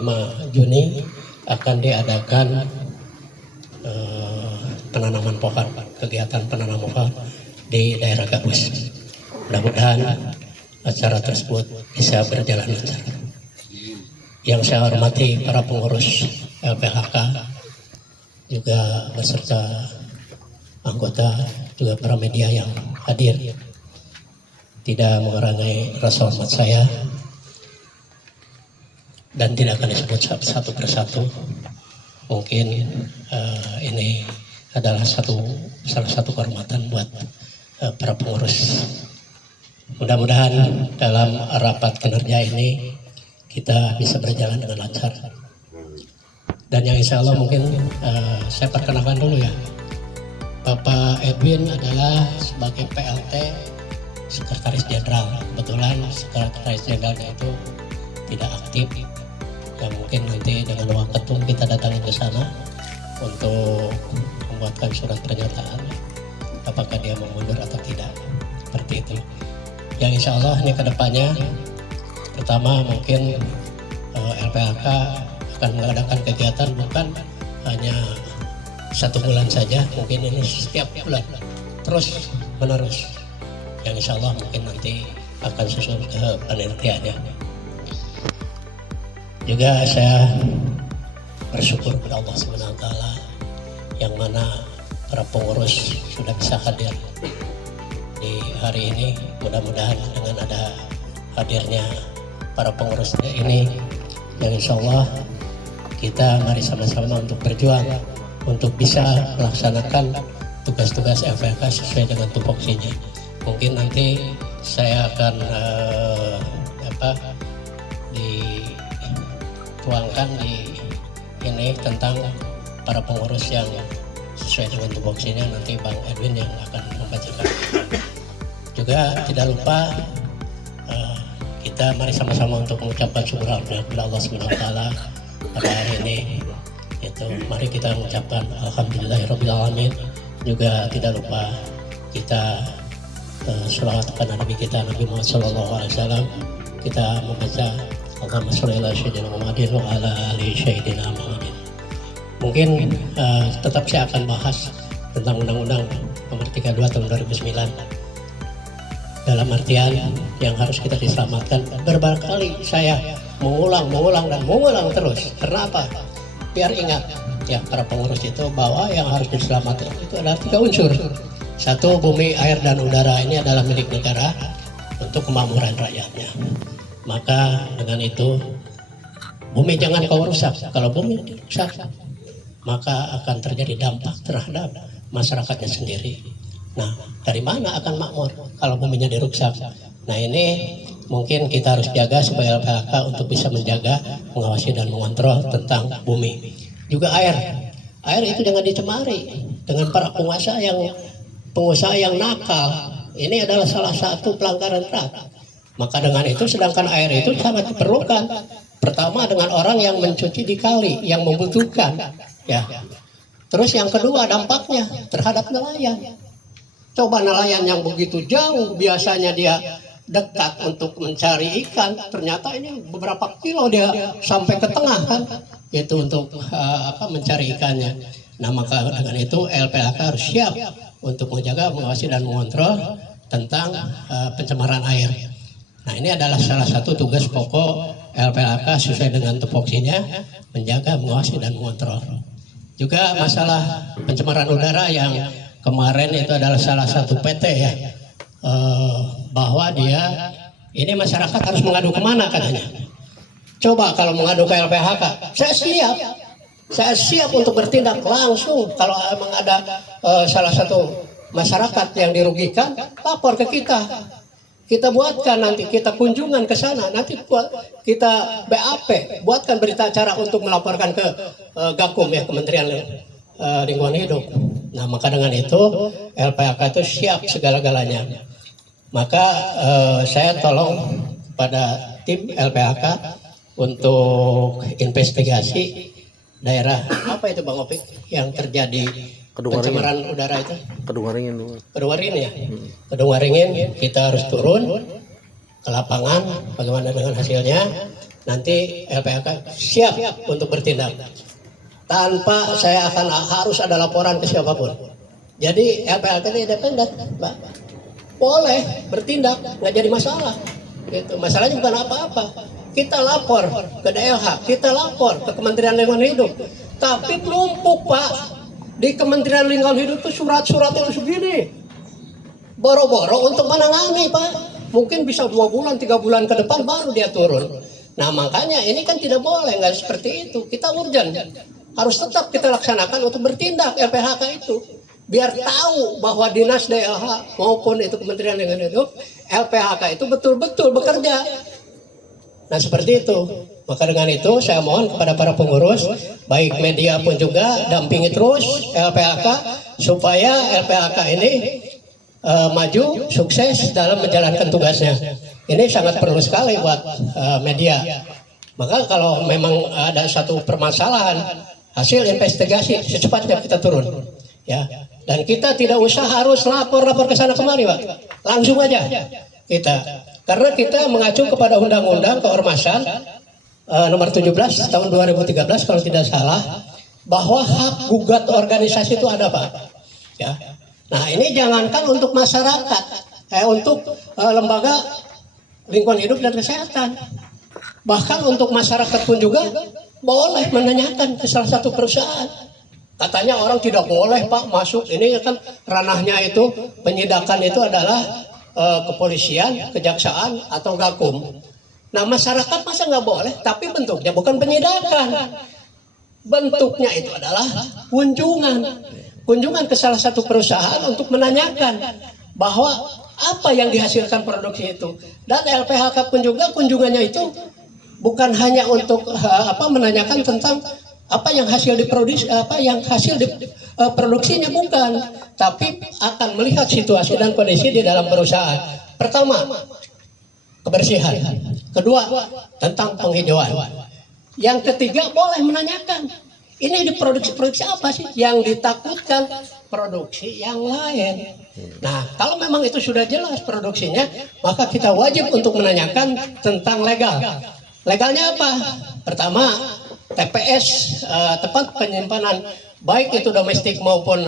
5 Juni akan diadakan penanaman pohon, kegiatan penanaman pohon di daerah Gabus. Mudah-mudahan acara tersebut bisa berjalan lancar. Yang saya hormati para pengurus LPHK, juga beserta anggota, juga para media yang hadir. Tidak mengurangi rasa hormat saya dan tidak akan disebut satu persatu. Mungkin ini adalah salah satu kehormatan buat para pengurus. Mudah-mudahan dalam rapat kinerja ini kita bisa berjalan dengan lancar. Dan yang insya Allah mungkin saya perkenalkan dulu ya. Bapak Edwin adalah sebagai PLT Sekretaris Jenderal. Kebetulan Sekretaris Jenderalnya itu tidak aktif. Ya mungkin nanti dengan uang ketum kita datangin ke sana untuk membuatkan surat pernyataan apakah dia mau mundur atau tidak. Seperti itu. Yang insya Allah ini kedepannya, pertama mungkin LPHK akan mengadakan kegiatan bukan hanya 1 bulan saja, mungkin ini setiap bulan terus menerus. Yang insya Allah mungkin nanti akan susul ke penelitiannya. Juga saya bersyukur kepada Allah SWT yang mana para pengurus sudah bisa hadir di hari ini. Mudah-mudahan dengan ada hadirnya para pengurus ini, yang insya Allah kita mari sama-sama untuk berjuang untuk bisa melaksanakan tugas-tugas LPHK sesuai dengan tupoksinya. Mungkin nanti saya akan dituangkan di ini tentang para pengurus yang sesuai dengan tupoksinya, nanti Bang Edwin yang akan membacakan. Juga tidak lupa kita mari sama-sama untuk mengucapkan syukur kepada Allah SWT pada hari ini. Itu mari kita mengucapkan alhamdulillahirobbilalamin. Juga tidak lupa kita sholawat kepada Nabi kita Nabi Muhammad SAW. Kita membaca Allahumma sholli ala sayyidina Muhammadin wa ala ali sayyidina Muhammadin. Mungkin tetap saya akan bahas tentang Undang-Undang Nomor 32 Tahun 2009. Dalam artian yang harus kita diselamatkan. Berkali saya mengulang dan mengulang terus. Kenapa? Biar ingat ya para pengurus itu bahwa yang harus diselamatkan itu adalah 3 unsur. 1, bumi, air, dan udara ini adalah milik negara untuk kemakmuran rakyatnya. Maka dengan itu bumi jangan kau rusak. Kalau bumi rusak, maka akan terjadi dampak terhadap masyarakatnya sendiri. Nah, dari mana akan makmur kalau buminya dirusak? Nah, ini mungkin kita harus jaga supaya LPHK untuk bisa menjaga, mengawasi dan mengontrol tentang bumi. Juga air. Air itu jangan dicemari dengan para pengusaha yang nakal. Ini adalah salah satu pelanggaran berat. Maka dengan itu, sedangkan air itu sangat diperlukan. Pertama dengan orang yang mencuci di kali, yang membutuhkan, ya. Terus yang kedua dampaknya terhadap nelayan. Coba nelayan yang begitu jauh, biasanya dia dekat untuk mencari ikan, ternyata ini beberapa kilo dia sampai ke tengah kan, itu untuk mencari ikannya. Nah maka dengan itu LPHK harus siap untuk menjaga, mengawasi dan mengontrol tentang pencemaran air. Nah ini adalah salah satu tugas pokok LPHK sesuai dengan tupoksinya, menjaga, mengawasi dan mengontrol. Juga masalah pencemaran udara yang kemarin itu adalah salah satu PT ya, bahwa dia ini masyarakat harus mengadu kemana katanya. Coba kalau mengadu ke LPHK, saya siap untuk bertindak langsung. Kalau memang ada salah satu masyarakat yang dirugikan, lapor ke kita. Kita buatkan nanti, kita kunjungan ke sana, nanti kita BAP, buatkan berita acara untuk melaporkan ke Gakum ya, Kementerian Lingkungan Hidup. Nah maka dengan itu LPHK itu siap segala-galanya. Maka saya tolong pada tim LPHK untuk investigasi daerah apa itu Bang Opik yang terjadi pencemaran udara itu. Kedung-Waringin dulu. Kedung-Waringin ya. Kedung-Waringin kita harus turun ke lapangan bagaimana dengan hasilnya. nanti LPHK siap untuk bertindak. Tanpa saya akan harus ada laporan ke siapapun. Jadi LPHK ini independen, Pak. Boleh bertindak, nggak jadi masalah. Gitu. Masalahnya bukan apa-apa. Kita lapor ke DLH, kita lapor ke Kementerian Lingkungan Hidup. Tapi numpuk, Pak. Di Kementerian Lingkungan Hidup itu surat-surat itu segini. Boro-boro untuk menangani, Pak. Mungkin bisa 2 bulan, 3 bulan ke depan baru dia turun. Nah makanya ini kan tidak boleh, nggak seperti itu. Kita urgent. Harus tetap kita laksanakan untuk bertindak LPHK itu. Biar tahu bahwa dinas DLH maupun itu Kementerian Lingkungan Hidup, LPHK itu betul-betul bekerja. Nah seperti itu. Maka dengan itu saya mohon kepada para pengurus, baik media pun juga dampingi terus LPHK supaya LPHK ini maju, sukses dalam menjalankan tugasnya. Ini sangat perlu sekali buat media. Maka kalau memang ada satu permasalahan, hasil investigasi secepatnya kita turun, ya. Dan kita tidak usah harus lapor ke sana kemari, Pak. Langsung aja kita, karena kita mengacu kepada Undang-Undang Keormasan nomor 17 tahun 2013 kalau tidak salah, bahwa hak gugat organisasi itu ada, Pak. Ya. Nah ini jangankan untuk masyarakat, untuk lembaga lingkungan hidup dan kesehatan, bahkan untuk masyarakat pun juga boleh menanyakan ke salah satu perusahaan. Katanya orang tidak boleh, Pak, masuk. Ini kan ranahnya itu penyidakan itu adalah kepolisian, kejaksaan atau Gakum. Nah masyarakat masa nggak boleh? Tapi bentuknya bukan penyidakan. Bentuknya itu adalah kunjungan ke salah satu perusahaan untuk menanyakan bahwa apa yang dihasilkan produksi itu. Dan LPHK pun juga kunjungannya itu bukan hanya untuk menanyakan tentang apa yang hasil diproduksi, produksinya, bukan, tapi akan melihat situasi dan kondisi di dalam perusahaan. Pertama, kebersihan. Kedua, tentang penghijauan. Yang ketiga, boleh menanyakan, ini diproduksi apa sih? Yang ditakutkan produksi yang lain. Nah, kalau memang itu sudah jelas produksinya, maka kita wajib untuk menanyakan tentang legal. Legalnya apa? Pertama, TPS, tempat penyimpanan baik itu domestik maupun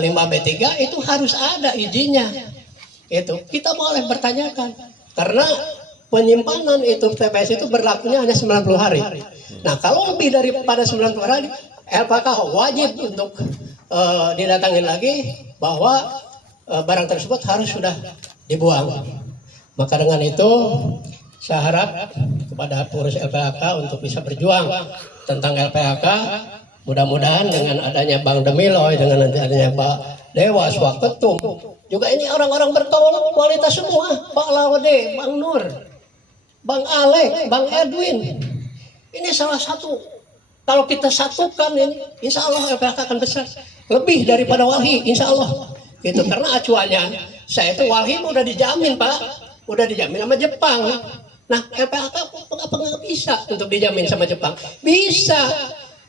limbah B3 itu harus ada izinnya. Itu kita boleh bertanyakan, karena penyimpanan itu TPS itu berlakunya hanya 90 hari. Nah kalau lebih daripada 90 hari, LPHK wajib untuk didatangin lagi bahwa barang tersebut harus sudah dibuang. Maka dengan itu saya harap kepada pengurus LPHK untuk bisa berjuang tentang LPHK. Mudah-mudahan dengan adanya Bang Demiloy, dengan adanya Pak Dewas, Pak Ketum, juga ini orang-orang berkualitas semua. Pak Lawade, Bang Nur, Bang Alek, Bang Edwin. Ini salah satu. Kalau kita satukan ini, insya Allah LPHK akan besar. Lebih daripada Walhi, insya Allah. Gitu. Karena acuannya, saya itu Walhi udah dijamin, Pak. Udah dijamin sama Jepang. Nah, LPHK apa nggak bisa untuk dijamin sama Jepang? Bisa,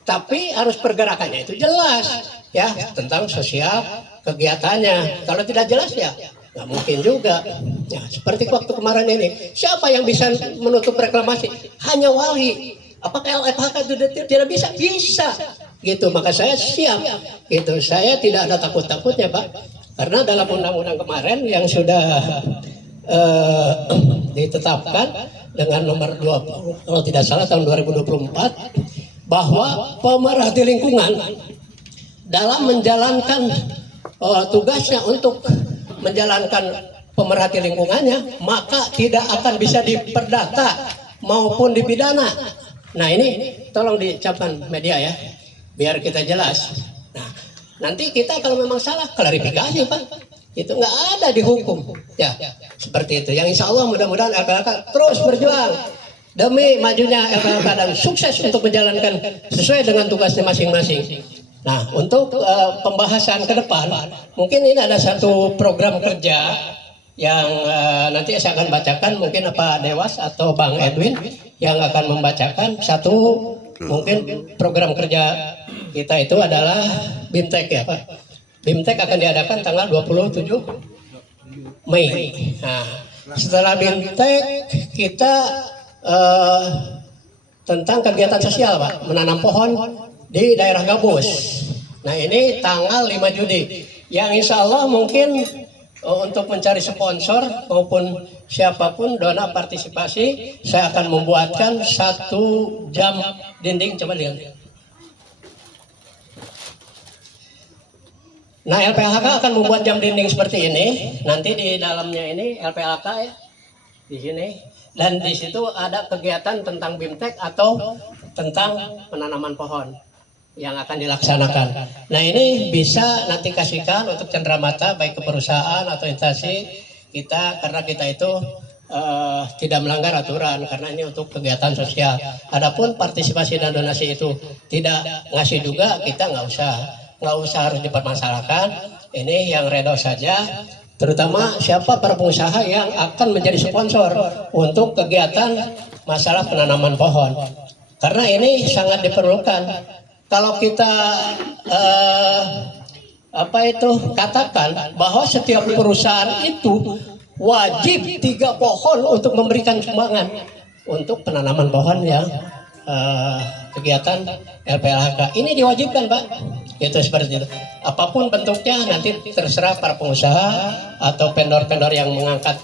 tapi harus pergerakannya itu jelas, ya, tentang sosial kegiatannya. Kalau tidak jelas ya nggak mungkin juga. Nah, seperti waktu kemarin ini, siapa yang bisa menutup reklamasi? Hanya Walhi. Apakah LPHK itu tidak bisa? Bisa. Gitu, maka saya siap. Gitu, saya tidak ada takut-takutnya, Pak. Karena dalam undang-undang kemarin yang sudah ditetapkan dengan nomor 20 kalau tidak salah tahun 2024, bahwa pemerhati lingkungan dalam menjalankan tugasnya untuk menjalankan pemerhati lingkungannya, maka tidak akan bisa diperdata maupun dipidana. Nah ini tolong dicapkan media ya, biar kita jelas. Nah nanti kita kalau memang salah klarifikasi, Pak. Itu nggak ada dihukum, ya seperti itu. Yang insya Allah mudah-mudahan LPHK terus berjuang demi majunya LPHK dan sukses untuk menjalankan sesuai dengan tugasnya masing-masing. Nah untuk pembahasan ke depan, mungkin ini ada satu program kerja yang nanti saya akan bacakan, mungkin Pak Dewas atau Bang Edwin yang akan membacakan satu mungkin program kerja kita itu adalah BIMTEK ya Pak. BIMTEK akan diadakan tanggal 27 Mei. Nah, setelah BIMTEK kita tentang kegiatan sosial Pak, menanam pohon di daerah Gabus. Nah ini tanggal 5 Juni yang insya Allah mungkin untuk mencari sponsor maupun siapapun dona partisipasi, saya akan membuatkan 1 jam dinding. Coba lihat. Nah LPHK akan membuat jam dinding seperti ini. Nanti di dalamnya ini LPHK ya, di sini. Dan di situ ada kegiatan tentang BIMTEK atau tentang penanaman pohon yang akan dilaksanakan. Nah ini bisa nanti kasihkan untuk cenderamata baik ke perusahaan atau instansi kita, karena kita itu tidak melanggar aturan karena ini untuk kegiatan sosial. Adapun partisipasi dan donasi itu tidak ngasih juga, kita nggak usah harus dipermasalahkan. Ini yang redo saja, terutama siapa para pengusaha yang akan menjadi sponsor untuk kegiatan masalah penanaman pohon, karena ini sangat diperlukan. Kalau kita katakan bahwa setiap perusahaan itu wajib 3 pohon untuk memberikan sumbangan untuk penanaman pohon yang kegiatan LPLHK ini diwajibkan Pak. Itu seperti itu. Apapun bentuknya nanti terserah para pengusaha atau vendor-vendor yang mengangkat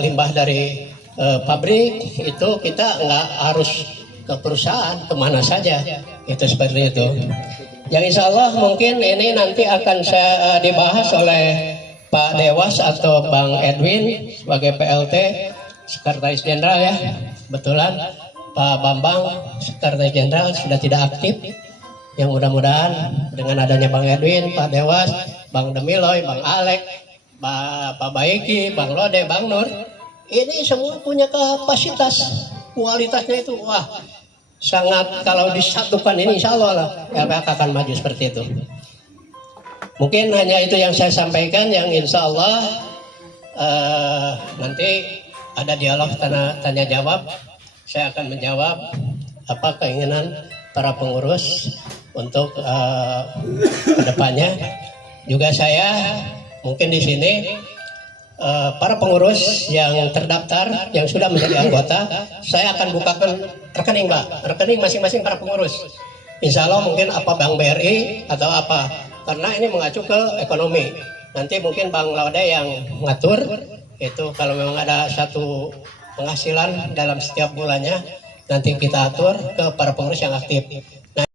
limbah dari pabrik, itu kita nggak harus ke perusahaan, kemana saja. Itu seperti itu. Yang insya Allah mungkin ini nanti akan saya dibahas oleh Pak Dewas atau Bang Edwin sebagai PLT Sekretaris Jenderal ya. Kebetulan Pak Bambang Sekretaris Jenderal sudah tidak aktif. Yang mudah-mudahan dengan adanya Bang Edwin, Pak Dewas, Bang Demiloy, Bang Alek, Pak Baiki, Bang Lode, Bang Nur, ini semua punya kapasitas, kualitasnya itu wah sangat, kalau disatukan ini insya Allah lah LPHK akan maju seperti itu. Mungkin hanya itu yang saya sampaikan, yang insya Allah nanti ada dialog tanya jawab. Saya akan menjawab apa keinginan para pengurus untuk kedepannya. Juga saya mungkin di sini para pengurus yang terdaftar yang sudah menjadi anggota, saya akan bukakan rekening Pak, rekening masing-masing para pengurus. Insya Allah mungkin apa Bank BRI atau apa, karena ini mengacu ke ekonomi. Nanti mungkin Bang Laude yang mengatur itu, kalau memang ada satu penghasilan dalam setiap bulannya nanti kita atur ke para pengurus yang aktif. Nah,